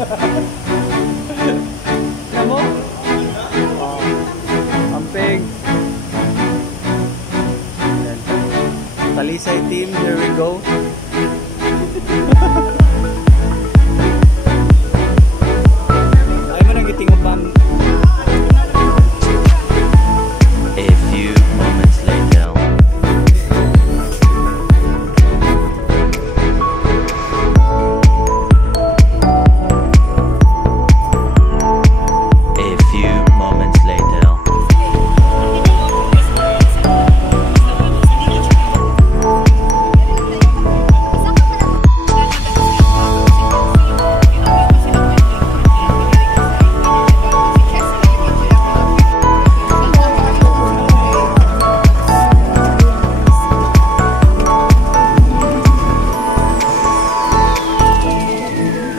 Alam mo? Amping. Ayan. Talisay team, here we go. Ay mo nang gitingupan. A few moments later. A few moments later.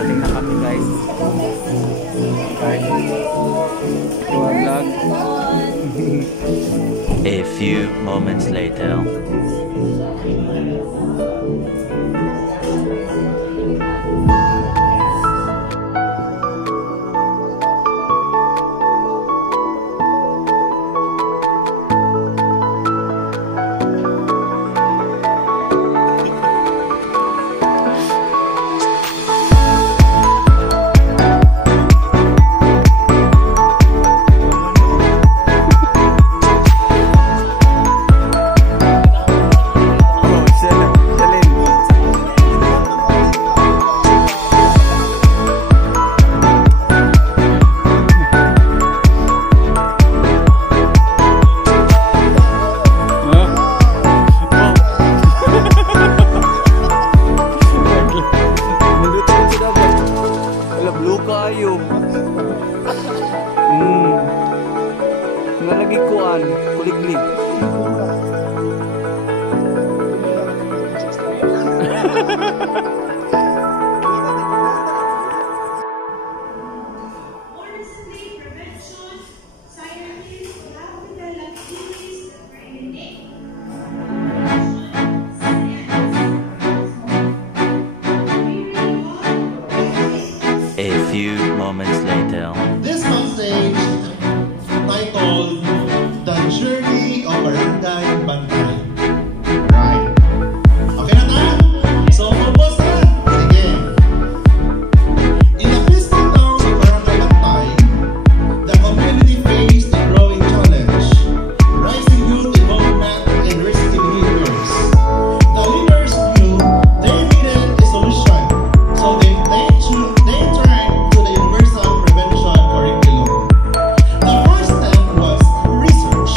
Dating na kami guys. Right. Vlog. A few moments later. Oh, Shalin. Nandito ko sila ba? Wala, blue kayo. Nalagi kuan, kuliglig. Honestly, prevention, scientists, collaborative activities that are unique. A few moments later. This message titled The Journey of Barangay Bantay. Right. Okay na tayo? So, focus na. Sige. In the peaceful town of Barangay Bantay, the community faced a growing challenge: rising youth involvement and risky behaviors. The leaders knew they needed a solution, so they turned to the Universal Prevention Curriculum. The first step was research.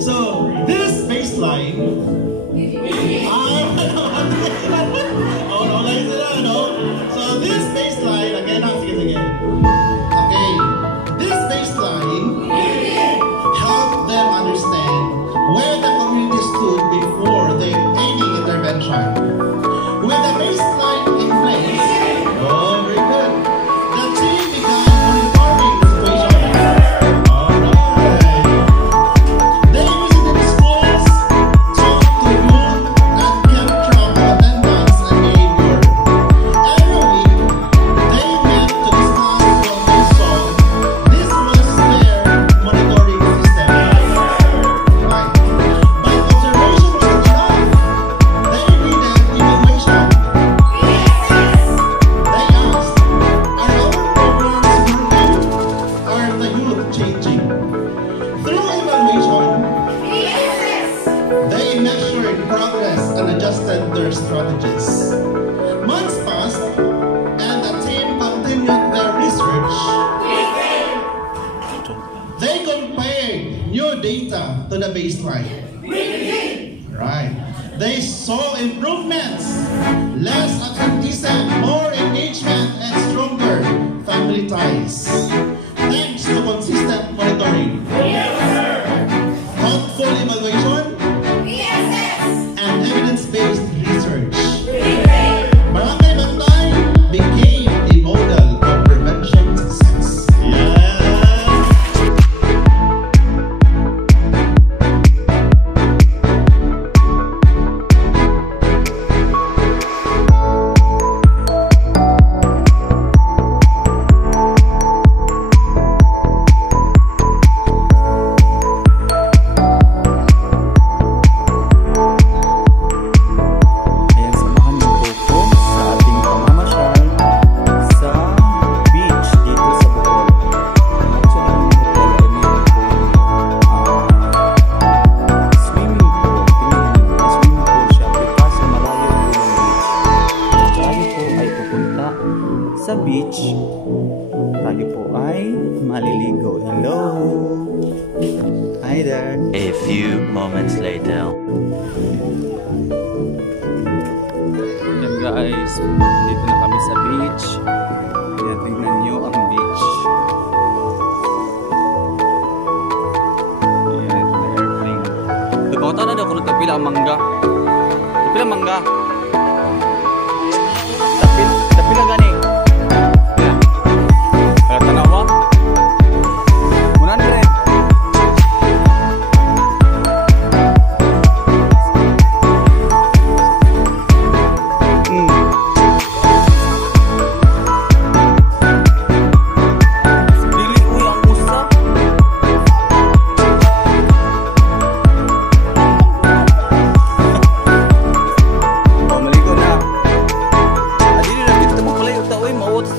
So this baseline oh, no, guys, no. So this baseline, again, sige. Okay, this baseline helped them understand where the community stood before any intervention. With the baseline in place, oh, very good. The team began monitoring the situation. Alright. They visited the schools, talked to youth, and kept track of attendance and behavior. Every week, they met to discuss what they saw. This was their monitoring system. Right. But observation was not enough. They needed evaluation. They asked, are our programs working? Are the youth changing? Through evaluation, they measured progress and adjusted their strategies. Months passed, and the team continued their research. They compared new data to the baseline. Right. They saw improvements, less absenteeism, more engagement, and stronger family ties. Thanks to consistent monitoring. Confidence beach. Tayo po ay maliligo. Hello! Hi there! A few moments later. Yan guys, dito na kami sa beach. Yan, tingnan nyo ang beach. Yan, may airplane. Nagkakota na ako nagkapila ang mangga. Kapila mangga. Tapila gani. Yan. Kaya tanawa. 100.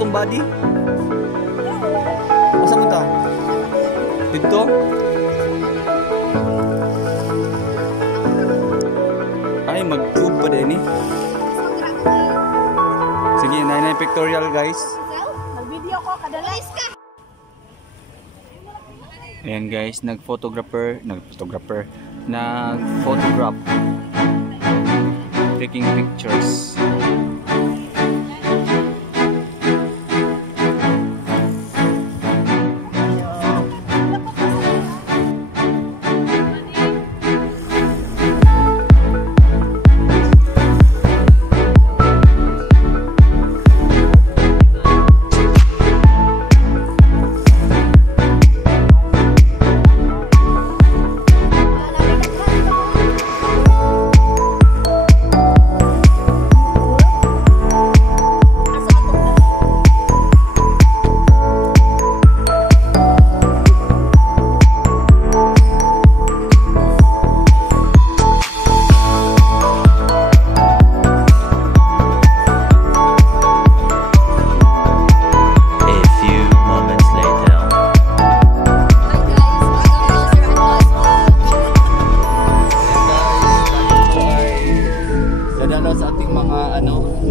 Somebody? Asa mo ta? Dito? Ay, mag-tube pa din eh. Sige, nainay pictorial guys. Mag-video ko, kadalas ka. Ayan guys, nag-photograph. Taking pictures.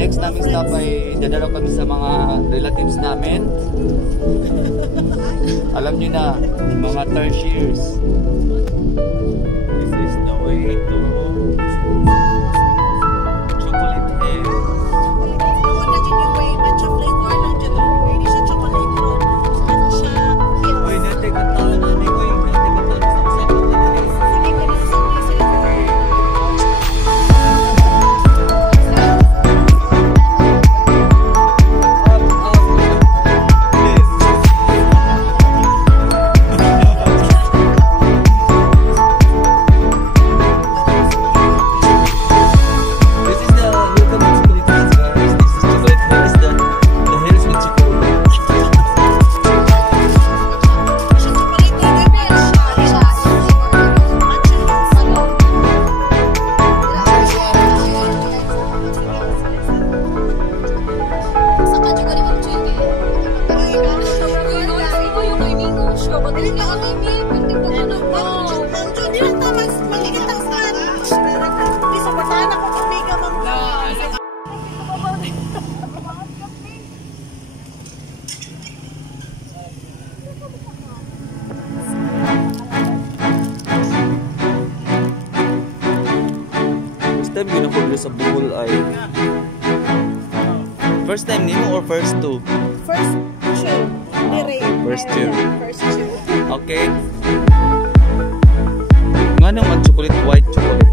Next naming stop ay dadalaw kami sa mga relatives namin. Alam nyo na, mga tertiaries. This is the way to Chocolate Hill. Uy, natin ang tao namin. Uy, natin ang tao sa usapan namin. First time yun ako sa Bohol ay first time nino or first two? First two. First two. First two. Okay. Nga naman chocolate, white chocolate.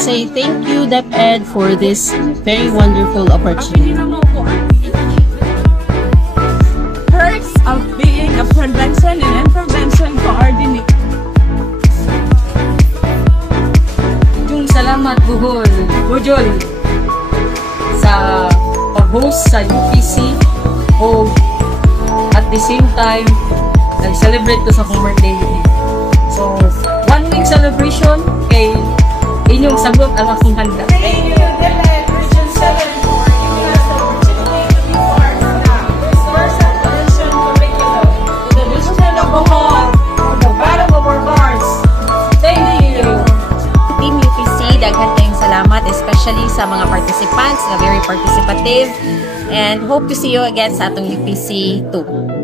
say thank you, DepEd, for this very wonderful opportunity. Perks of being a prevention and intervention coordinator. Yung salamat Bujol sa pag-host sa UPC o at the same time nag-celebrate ko sa akong birthday. So, 1 week celebration kay inyong sagot ang akong handa. Thank you, DepEd Region 7 for giving us the opportunity to be part of the Resource and Prevention Curriculum. To the District of Bohol, from the bottom of our hearts, thank you. Team UPC, daghan kayong salamat, especially sa mga participants na very participative, and hope to see you again sa atong UPC 2.